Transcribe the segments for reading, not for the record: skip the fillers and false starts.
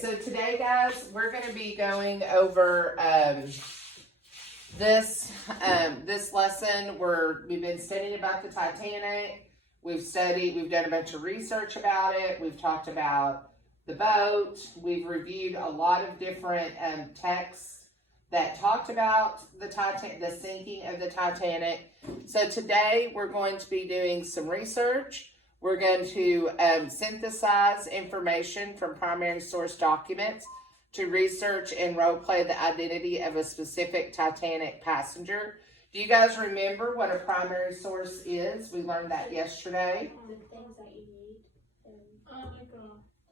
so today, guys, we're going to be going over this lesson. We've been studying about the Titanic. We've done a bunch of research about it. We've talked about the boat. We've reviewed a lot of different texts that talked about the sinking of the Titanic. So today we're going to be doing some research. We're going to synthesize information from primary source documents to research and role play the identity of a specific Titanic passenger. Do you guys remember what a primary source is? We learned that yesterday. The things that you need.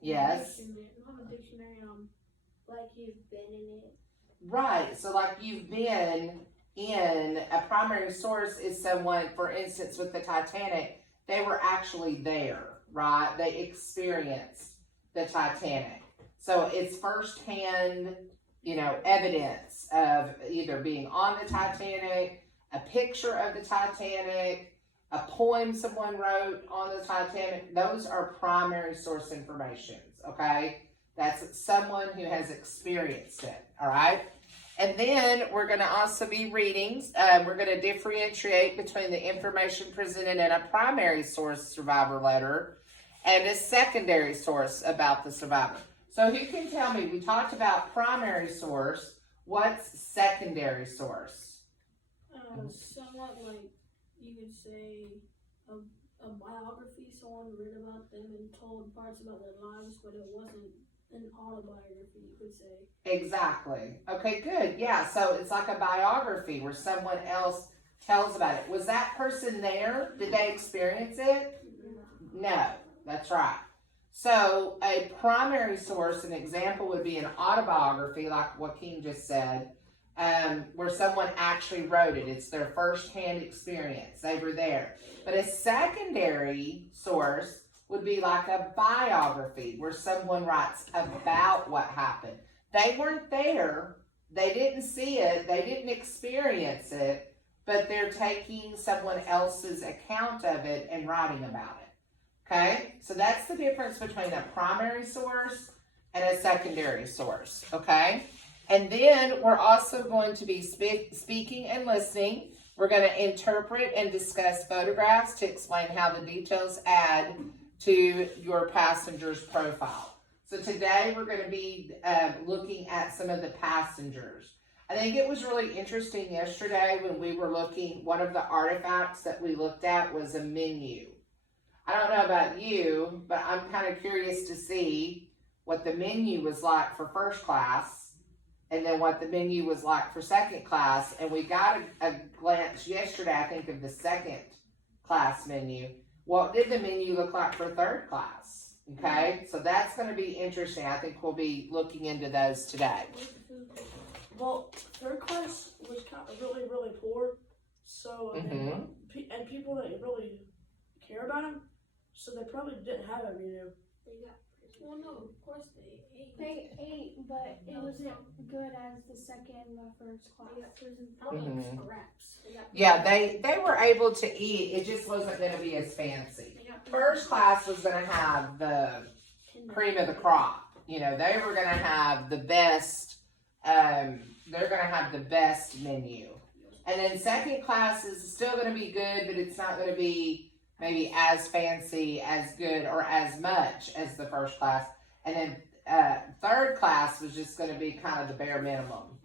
Yes. Not a dictionary. Like you've been in it. Right. So like you've been in a primary source is someone, for instance, with the Titanic, they were actually there, right? They experienced the Titanic. So it's firsthand, evidence of either being on the Titanic, a picture of the Titanic, a poem someone wrote on the Titanic. Those are primary source informations, okay? That's someone who has experienced it, all right? And then we're going to also be reading. We're going to differentiate between the information presented in a primary source survivor letter and a secondary source about the survivor. So who can tell me, we talked about primary source, what's secondary source? Somewhat like you could say a biography, someone read about them and told parts about their lives, but it wasn't an autobiography, you could say. Exactly. Okay, good. Yeah, so it's like a biography where someone else tells about it. Was that person there? Did they experience it? No, that's right. So a primary source, an example would be an autobiography, like Joaquin just said, where someone actually wrote it. It's their first-hand experience. They were there. But a secondary source would be like a biography where someone writes about what happened. They weren't there. They didn't see it. They didn't experience it, but they're taking someone else's account of it and writing about it. Okay? So that's the difference between a primary source and a secondary source. Okay? And then we're also going to be speaking and listening. We're going to interpret and discuss photographs to explain how the details add to your passenger's profile. So today we're going to be looking at some of the passengers. I think it was really interesting yesterday when we were looking, one of the artifacts that we looked at was a menu. I don't know about you, but I'm kind of curious to see what the menu was like for first class and then what the menu was like for second class. And we got a glance yesterday, I think, of the second class menu. What did the menu look like for third class? Okay, so that's going to be interesting. I think we'll be looking into those today. Well, third class was kind of really, really poor. So, and people that really care about them, so they probably didn't have a menu. Well, no, of course they ate. They ate, but it wasn't good as the second and the first class. Yeah, they were able to eat. It just wasn't going to be as fancy. First class was going to have the cream of the crop. They were going to have the best. They're going to have the best menu. And then second class is still going to be good, but it's not going to be maybe as fancy, as good, or as much as the first class. And then third class was just going to be kind of the bare minimum.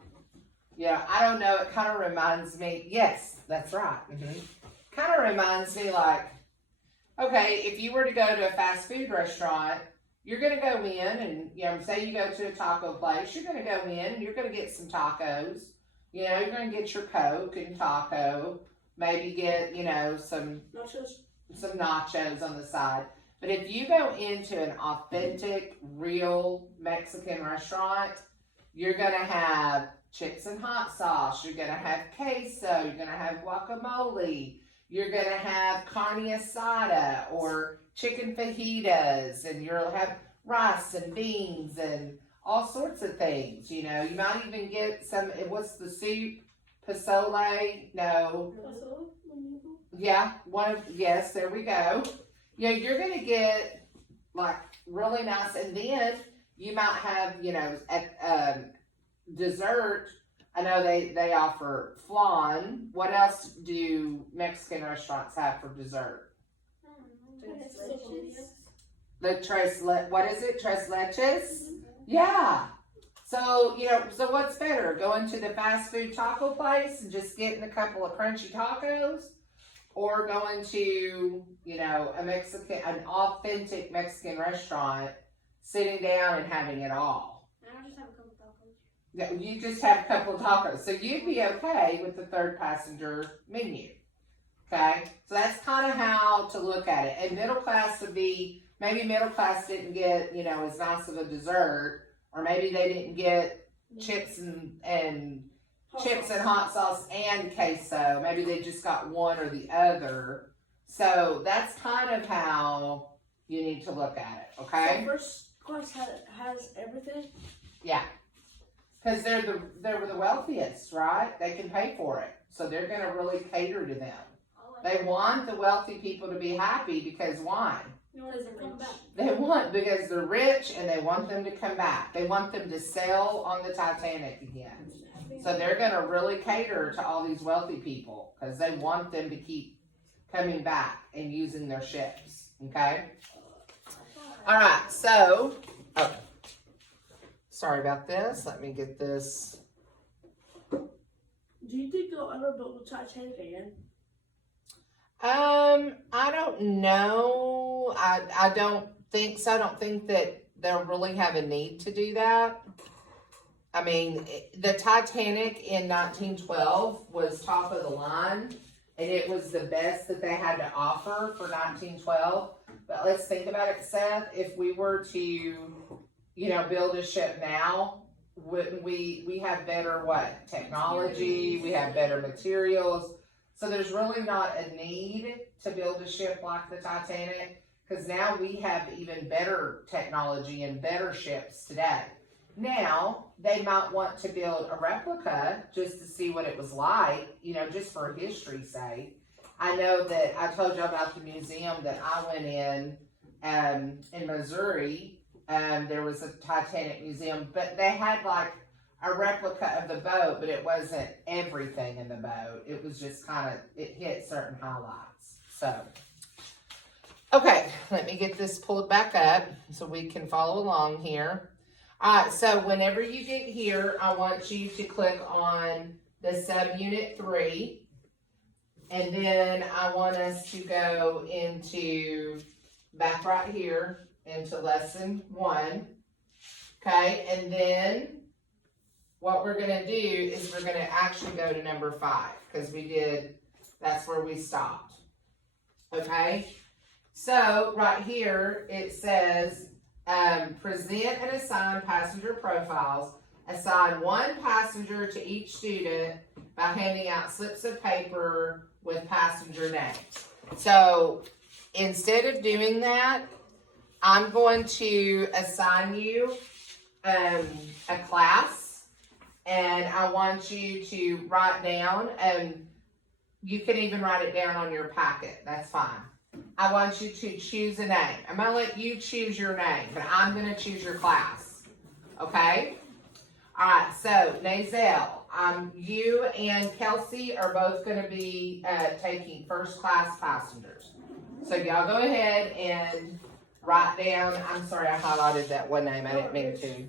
I don't know. It kind of reminds me. Yes, that's right. Kind of reminds me like, okay, if you were to go to a fast food restaurant, you're going to go in and, say you go to a taco place, you're going to go in and you're going to get some tacos. You're going to get your Coke and taco, maybe get, some nachos on the side. But if you go into an authentic, real Mexican restaurant, you're going to have chips and hot sauce. You're going to have queso. You're going to have guacamole. You're going to have carne asada or chicken fajitas. And you'll have rice and beans and all sorts of things. You might even get some, what's the soup? Pozole? No. Yeah, yes, there we go. You're going to get like really nice, and then you might have, at dessert. I know they offer flan. What else do Mexican restaurants have for dessert? The what is it? Tres leches? Yeah. So, so what's better? Going to the fast food taco place and just getting a couple of crunchy tacos? Or going to, an authentic Mexican restaurant, sitting down and having it all? I'll just have a couple tacos. Yeah, you just have a couple of tacos. So you'd be okay with the third passenger menu. Okay? So that's kind of how to look at it. And middle class would be, maybe middle class didn't get, as nice of a dessert. Or maybe they didn't get chips and hot sauce and queso. Maybe they just got one or the other. So that's kind of how you need to look at it, okay? So first class has everything? Yeah. Because they're the wealthiest, right? They can pay for it. So they're going to really cater to them. They want the wealthy people to be happy because why? Because they're rich and they want them to come back. They want them to sail on the Titanic again. So they're going to really cater to all these wealthy people because they want them to keep coming back and using their ships. Okay? All right. So, sorry about this. Let me get this. Do you think they'll ever build the Titanic again? I don't know. I don't think so. I don't think that they'll really have a need to do that. I mean, the Titanic in 1912 was top of the line, and it was the best that they had to offer for 1912. But let's think about it, Seth. If we were to, build a ship now, wouldn't we have better technology? We have better materials. So there's really not a need to build a ship like the Titanic because now we have even better technology and better ships today. Now, they might want to build a replica just to see what it was like, just for history's sake. I know that I told you about the museum that I went in Missouri. There was a Titanic museum, but they had a replica of the boat, but it wasn't everything in the boat. It was just it hit certain highlights. So, okay, let me get this pulled back up so we can follow along here. All right, so whenever you get here, I want you to click on the subunit 3. And then I want us to go back right here, into lesson 1. Okay, and then what we're going to do is we're going to actually go to number 5 because that's where we stopped. Okay, so right here it says present and assign passenger profiles. Assign one passenger to each student by handing out slips of paper with passenger names. So instead of doing that, I'm going to assign you a class, and I want you to write down, and you can even write it down on your packet. That's fine. I want you to choose a name. I'm going to let you choose your name, but I'm going to choose your class. Okay? All right, so Nazelle, you and Kelsey are both going to be taking first class passengers. So y'all go ahead and write down, I'm sorry I highlighted that one name, I didn't mean to.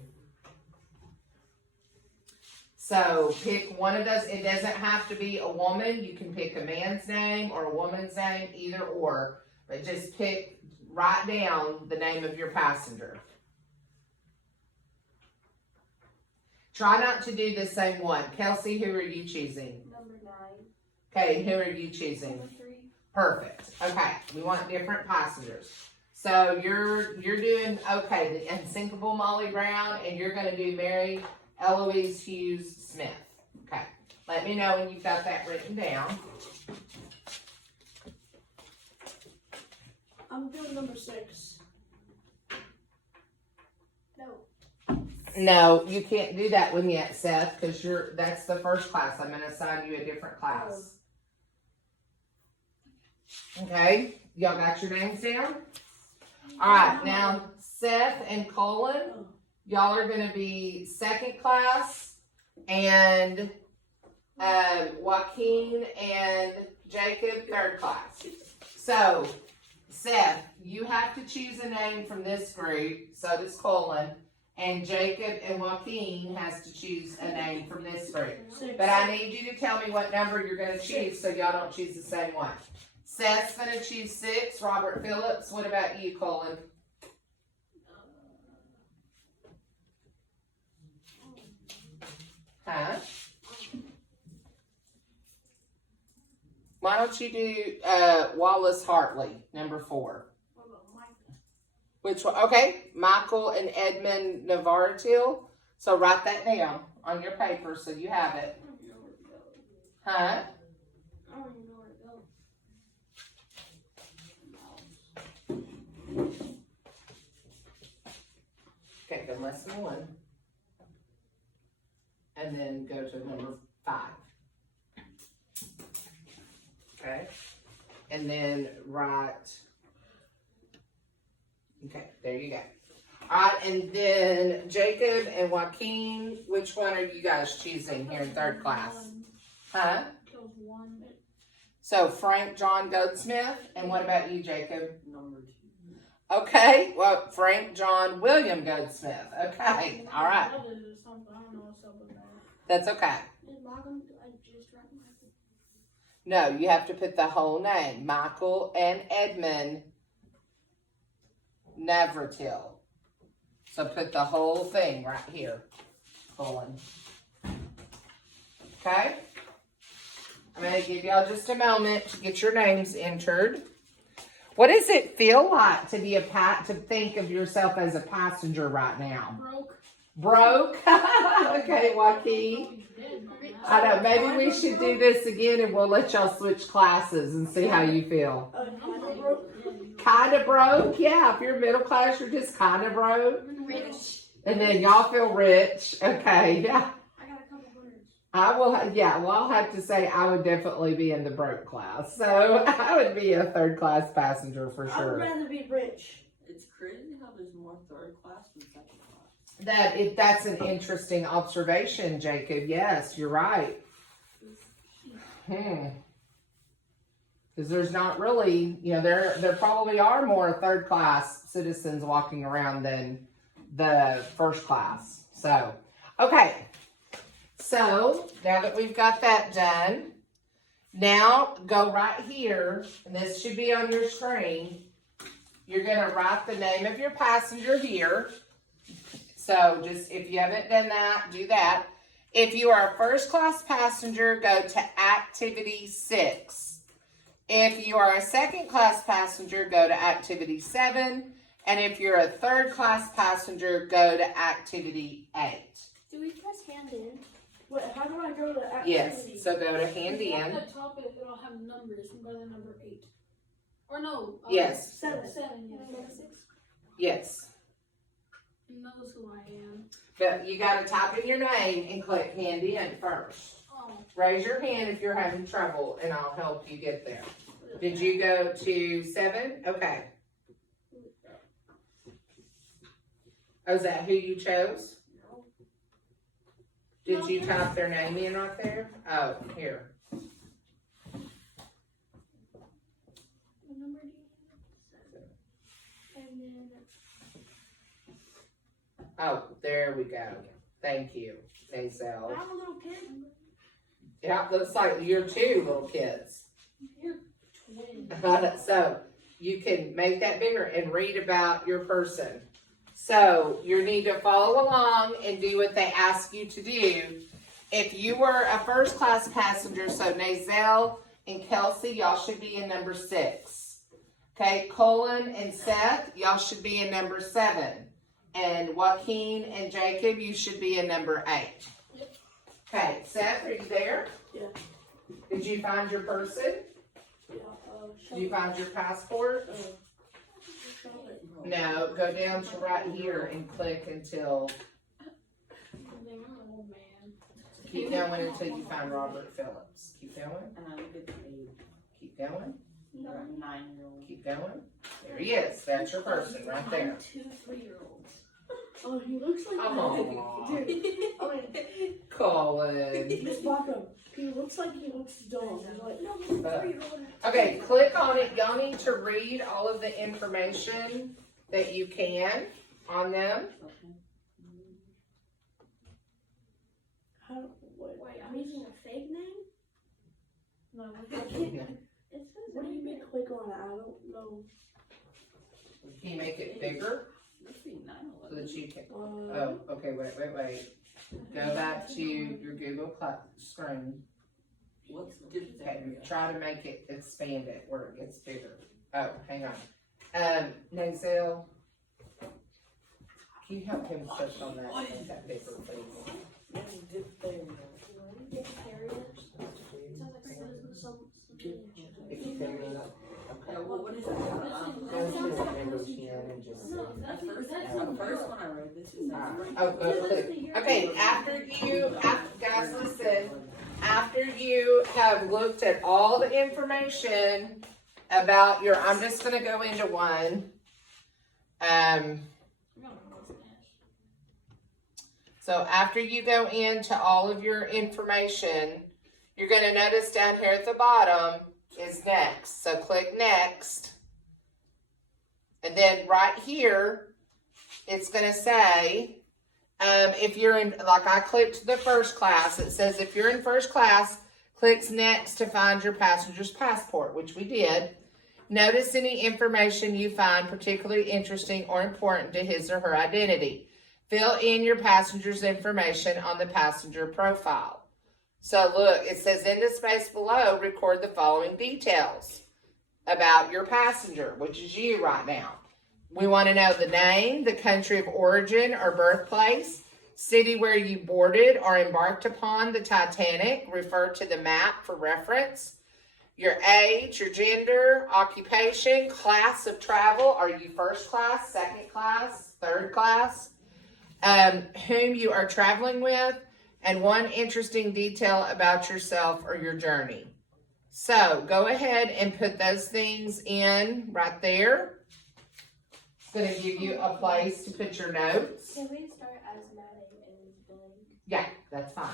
So pick one of those. It doesn't have to be a woman. You can pick a man's name or a woman's name, either or. But just write down the name of your passenger. Try not to do the same one. Kelsey, who are you choosing? Number 9. Okay, who are you choosing? Number 3. Perfect. Okay, we want different passengers. So you're doing, okay, the unsinkable Molly Brown, and you're going to do Mary Eloise Hughes Smith. Okay, let me know when you've got that written down. I'm doing number 6. No, you can't do that one yet, Seth, because that's the first class. I'm going to assign you a different class. Okay, y'all got your names down? All right, now Seth and Colin, y'all are gonna be second class, and Joaquin and Jacob third class. So, Seth, you have to choose a name from this group, so does Colin, and Jacob and Joaquin has to choose a name from this group. But I need you to tell me what number you're gonna choose so y'all don't choose the same one. Seth's gonna choose 6, Robert Phillips. What about you, Colin? Huh? Why don't you do Wallace Hartley, number 4? What about Michael? Which one? Okay, Michael and Edmund Navaratil. So write that down on your paper so you have it. I don't even know where to go. Huh? I don't even know where to go. Okay, go lesson 1. And then go to number 5. Okay. And then write. Okay, there you go. Alright, and then Jacob and Joaquin, which one are you guys choosing here in third class? Huh? Chose 1. So Frank John Goldsmith, and what about you, Jacob? Number 2. Okay, well, Frank John William Goldsmith. Okay, alright. I don't know what's up with that. That's okay. Is Malcolm, I just write Michael. No, you have to put the whole name. Michael and Edmund Navratil. So put the whole thing right here. Colon. Okay? I'm going to give y'all just a moment to get your names entered. What does it feel like to be to think of yourself as a passenger right now? Broke. Okay, Joaquin. I know, maybe we should do this again and we'll let y'all switch classes and see how you feel. Kind of broke? Yeah, if you're middle class, you're just kind of broke. Rich. And then y'all feel rich. Okay, yeah. I got a couple hundreds. I will, I'll have to say I would definitely be in the broke class. So I would be a third class passenger for I'd sure. rather be rich. It's crazy how there's more third class than second class. That's an interesting observation, Jacob. Yes, you're right. Because there's not really, there probably are more third class citizens walking around than the first class. So, okay. So, now that we've got that done, now go right here, and this should be on your screen. You're going to write the name of your passenger here. So, just if you haven't done that, do that. If you are a first class passenger, go to Activity 6. If you are a second class passenger, go to Activity 7. And if you're a third class passenger, go to Activity 8. Do we press hand in? Wait, how do I go to activity? Yes, so go to Hand If you In. at the top, it'll have numbers. I'm going to number 8. Or no. Yes. 7, yeah. Number 6? Yes. He knows who I am. But you got to type in your name and click Hand In first. Oh. Raise your hand if you're having trouble, and I'll help you get there. Did you go to 7? Okay. Oh, is that who you chose? No. Did you type their name in right there? Oh, here. What number do you have? 7. And then Oh, there we go. Thank you, Maisel. I'm a little kid. Yeah, looks like you're 2 little kids. You're twin. So you can make that bigger and read about your person. So you need to follow along and do what they ask you to do. If you were a first class passenger, so Nazelle and Kelsey, y'all should be in number 6. Okay, Colin and Seth, y'all should be in number 7. And Joaquin and Jacob, you should be in number 8. Okay, Seth, are you there? Yeah. Did you find your person? Yeah. Did you find your passport? No, go down to right here and click until, I'm an old man. keep going until you find Robert Phillips. Keep going, And I think it's 8. keep going, You're a 9-year-old. keep going. There he is, that's your person right there. 2 3-year-olds. Oh, he looks like Aw. dude. I mean, Colin. Miss Baucum, he looks dumb. He's like, No, he's a 3-year-old. Okay, click on it. Y'all need to read all of the information that you can on them. Okay. how? What? Wait, I'm using a fake name? No, I can't. It says What do you mean click on it? I don't know. Can you make it bigger Must be so that 9/11. you can? Uh, Oh, okay. Wait. Go back to your Google screen. What's the difference? Okay, try to make it expand it where it gets bigger. Oh, hang on. Nazil, can you help him push on that and make that bigger, please? Get carriers. It sounds like some If you figure it out. Yeah, Okay. well, what is it? Go to the Windows again and just see. The first one I read, this is Oh, good. Okay, guys, listen. After you have looked at all the information about I'm just gonna go into one. So after you go into all of your information, you're gonna notice down here at the bottom is next. So click next. And then right here, it's gonna say, if you're in, like I clicked the first class, it says if you're in first class, clicks next to find your passenger's passport, which we did. Notice any information you find particularly interesting or important to his or her identity. Fill in your passenger's information on the passenger profile. So look, it says in the space below, record the following details about your passenger, which is you right now. We want to know the name, the country of origin or birthplace, city where you boarded or embarked upon the Titanic, refer to the map for reference, your age, your gender, occupation, class of travel, are you first class, second class, third class, whom you are traveling with, and one interesting detail about yourself or your journey. So go ahead and put those things in right there. It's going to give you a place to put your notes. Can we start as Maddie and Billy? Yeah, that's fine.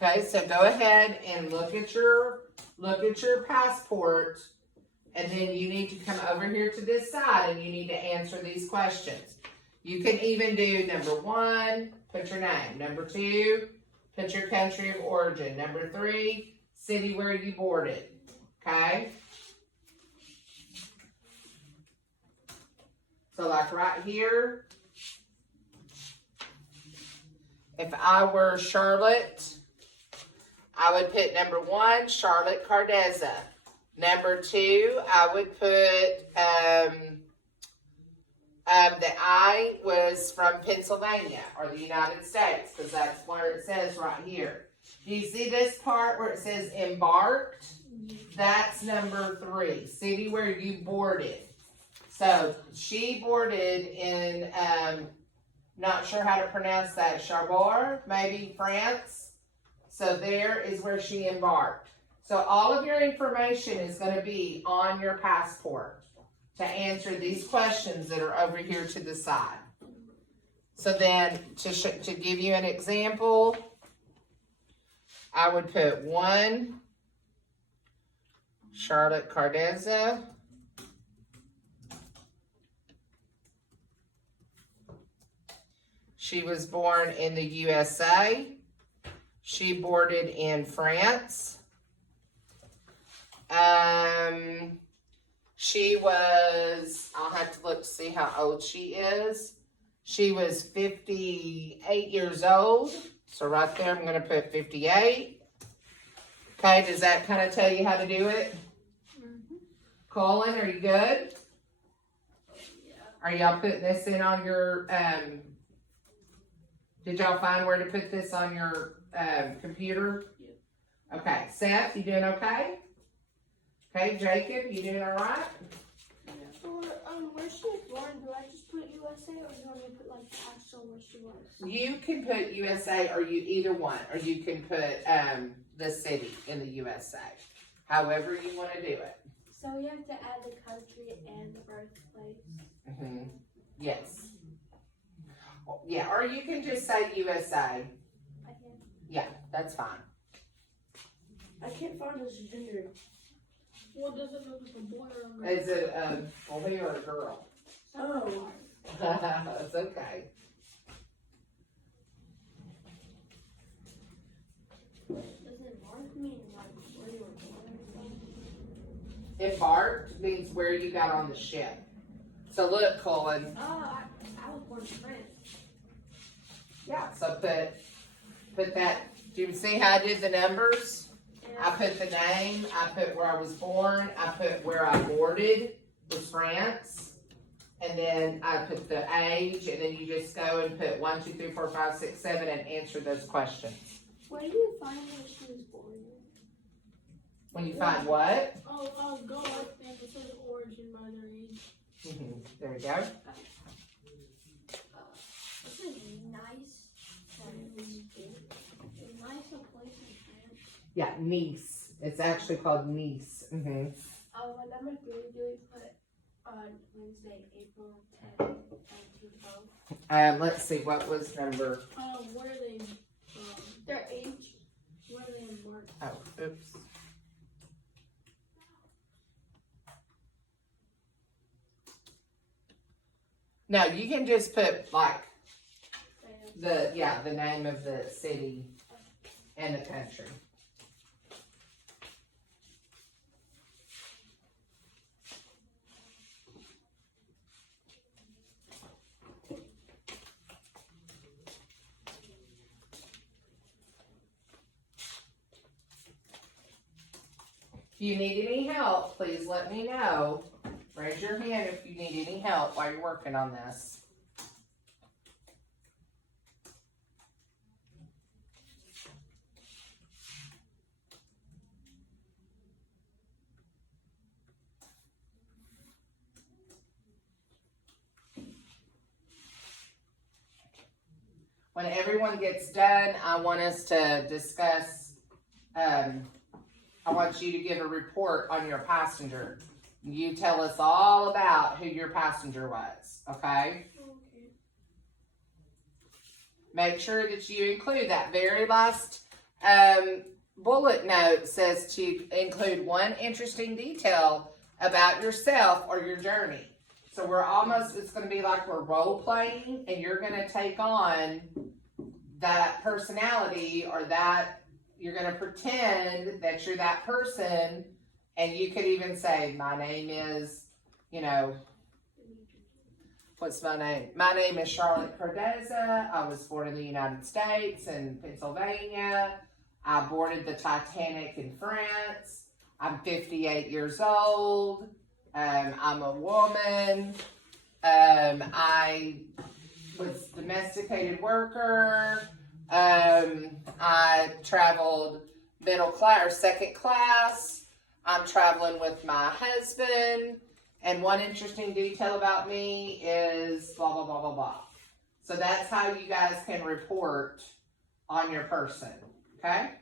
Okay, so go ahead and look at your passport, and then you need to come over here to this side and you need to answer these questions. You can even do number 1, put your name. Number 2, put your country of origin. Number 3, city where you boarded. Okay? So like right here, if I were Charlotte, I would put number 1, Charlotte Cardezza. Number 2, I would put that I was from Pennsylvania or the United States, because that's where it says right here. Do you see this part where it says embarked? That's number 3, city where you boarded. So she boarded in, not sure how to pronounce that, Cherbourg, maybe France. So there is where she embarked. So all of your information is going to be on your passport to answer these questions that are over here to the side. So then to give you an example, I would put 1, Charlotte Cardezza. She was born in the USA. She boarded in France. She was, I'll have to look to see how old she is. She was 58 years old. So right there, I'm going to put 58. Okay, does that kind of tell you how to do it? Mm-hmm. Colin, are you good? Are y'all putting this in on your, did y'all find where to put this on your computer? Yeah. Okay, Seth, you doing okay? Okay, Jacob, you doing all right? For where she was born, do I just put USA or do you want me to put like the actual where she was? You can put USA or you either one, or you can put the city in the USA. However you want to do it. So you have to add the country and the birthplace. Mm-hmm. Yes. Yeah, or you can just say USA. I can. Yeah, that's fine. I can't find his gender. Well, does it look like a boy or a girl? Is it a boy or a girl? Oh. That's okay. Doesn't mark mean like where you were born or something? Embarked means where you got on the ship. So look, Colin. Oh, I was born in France. Yeah, so put that. Do you see how I did the numbers? I put the name, I put where I was born, I put where I boarded, was France, and then I put the age, and then you just go and put 1, 2, 3, 4, 5, 6, 7, and answer those questions. Where do you find where she was born? When you find what? I'll go like that. It says origin by their age. There you go. This is nice. Nice a place in France. Yeah, Nice. It's actually called Nice. Number 3, do we put on Wednesday, April 10th, 1912? Let's see, what was number? Where they, Their age. where they embarked. Oh, oops. No, you can just put like the name of the city and the country. If you need any help, please let me know. Raise your hand if you need any help while you're working on this. When everyone gets done, I want us to discuss, I want you to give a report on your passenger. You tell us all about who your passenger was, okay? Okay. Make sure that you include that very last bullet note says to include one interesting detail about yourself or your journey. So it's going to be like we're role playing and you're going to take on that personality or that you're going to pretend that you're that person. And you could even say, my name is, what's my name? My name is Charlotte Cordeza. I was born in the United States in Pennsylvania. I boarded the Titanic in France. I'm 58 years old. I'm a woman. I was domesticated worker. I traveled middle class or second class. I'm traveling with my husband. And one interesting detail about me is blah, blah, blah, blah, blah. So that's how you guys can report on your person. Okay?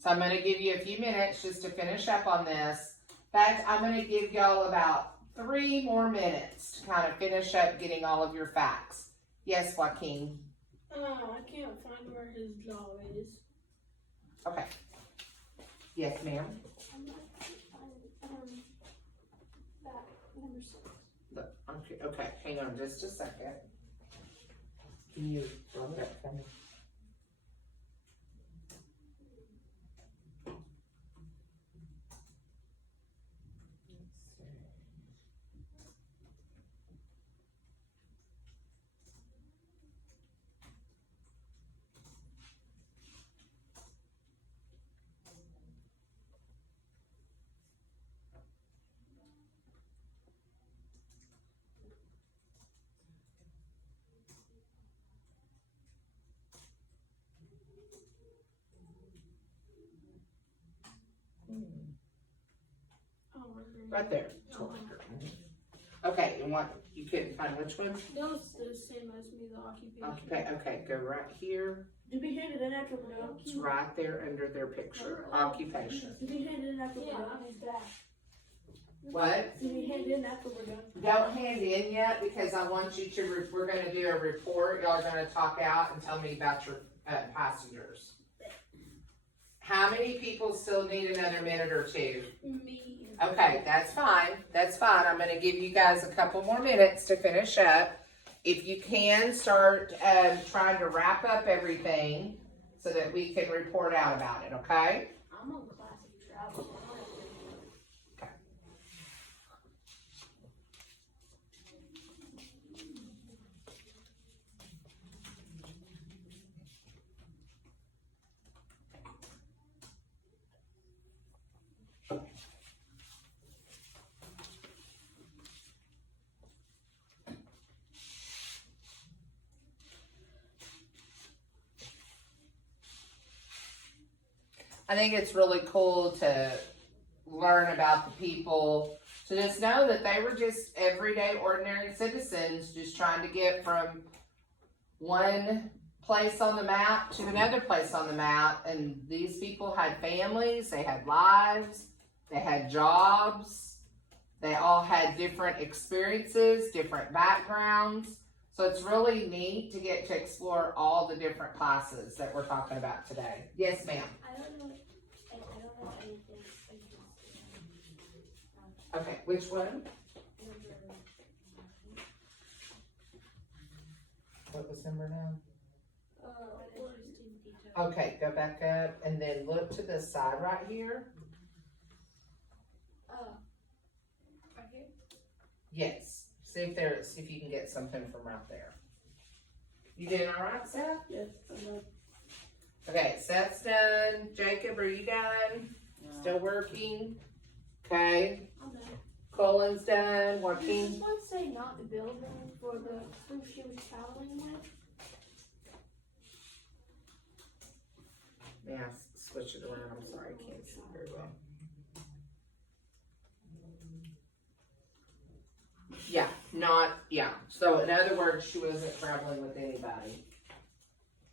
So I'm going to give you a few minutes just to finish up on this. In fact, I'm going to give y'all about 3 more minutes to kind of finish up getting all of your facts. Yes, Joaquin? I can't find where his jaw is. Okay. Yes, ma'am? I'm not finding, that number 6. Look, okay, hang on just a second. Can you throw it up for me? Right there. Okay, and what, you couldn't find which one? That was the same as me, the occupation. Okay, go right here. To be handed in after we're done. It's right there under their picture, occupation. To be handed in after we're Yeah, done. on his back. What? To be handed in after we're done. Don't hand in yet because I want you to, we're gonna do a report. Y'all are gonna talk out and tell me about your passengers. How many people still need another minute or two? Me. Okay, that's fine. That's fine. I'm gonna give you guys a couple more minutes to finish up. If you can, start trying to wrap up everything so that we can report out about it, okay? I'm on classic travel. I think it's really cool to learn about the people, to just know that they were just everyday, ordinary citizens just trying to get from one place on the map to another place on the map. And these people had families, they had lives, they had jobs, they all had different experiences, different backgrounds. So it's really neat to get to explore all the different classes that we're talking about today. Yes, ma'am. I don't know anything. Okay, which one? What was number 9? Okay, go back up and then look to the side right here. Right here? Yes. See if you can get something from right there. You doing all right, Seth? Yes, I'm done. Okay, Seth's done. Jacob, are you done? Still working? Okay. I'm done. Colin's done. Does Joaquin. this one say not the building for the who she was traveling with? Yeah, switch it around. I'm sorry, I can't see very well. Yeah. So in other words, she wasn't traveling with anybody.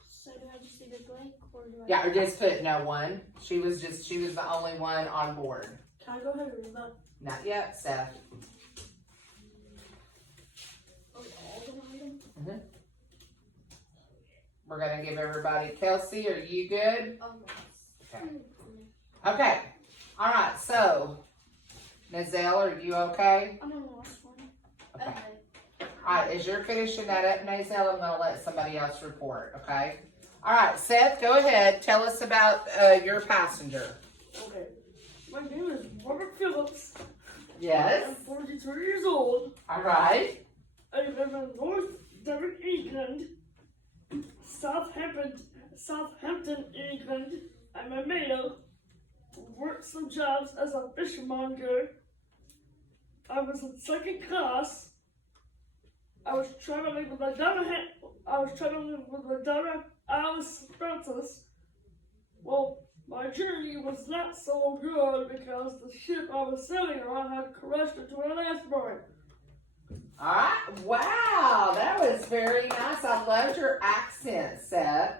So do I just leave it blank or do I? Yeah, or just put no one. She was the only one on board. Can I go ahead and read that? Not yet, Seth. Are we all gonna read them? We're gonna give everybody. Kelsey, are you good? Oh, yes. Okay. All right. So, Nazelle, are you okay? I'm on the last one. Okay. All right. As you're finishing that up, Nazelle, I'm gonna let somebody else report. Okay. All right, Seth, go ahead. Tell us about your passenger. Okay. My name is Robert Phillips. Yes. I'm 42 years old. All right. I live in North Devon, England. Southampton, England. I'm a male. Worked some jobs as a fishmonger. I was in second class. I was traveling with my daughter Alice Francis. Well, my journey was not so good because the ship I was sailing on had crashed into an iceberg. All right. Wow, that was very nice. I loved your accent, Seth.